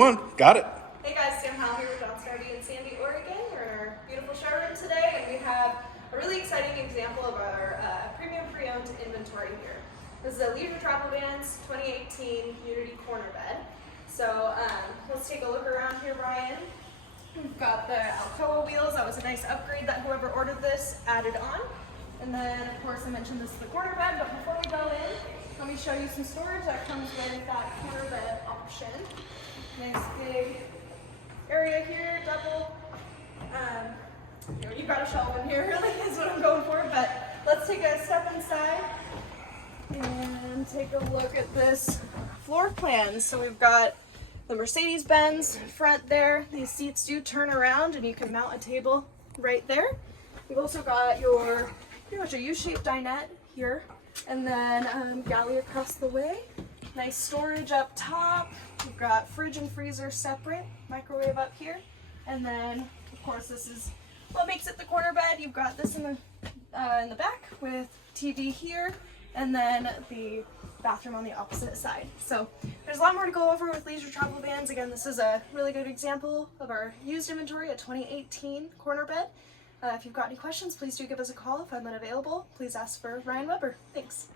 One, got it. Hey guys, Sam Howell here with John's RV in Sandy, Oregon. We're in our beautiful showroom today, and we have a really exciting example of our premium pre-owned inventory here. This is a Leisure Travel Vans 2018 Unity corner bed. So let's take a look around here, Brian. We've got the Alcoa wheels. That was a nice upgrade that whoever ordered this added on. And then, of course, I mentioned this is the corner bed, but before we go in, let me show you some storage that comes with that corner bed option. Nice big area here, double. You've got a shelf in here, really, is what I'm going for. But let's take a step inside and take a look at this floor plan. So we've got the Mercedes-Benz front there. These seats do turn around, and you can mount a table right there. We've also got your pretty much a U-shaped dinette here, and then galley across the way. Nice storage up top. We've got fridge and freezer separate, microwave up here, and then of course this is what makes it the corner bed. You've got this in the back with TV here, and then the bathroom on the opposite side. So there's a lot more to go over with Leisure Travel Vans. Again, this is a really good example of our used inventory, a 2018 corner bed. If you've got any questions, please do give us a call. If I'm unavailable, please ask for Ryan Weber. Thanks.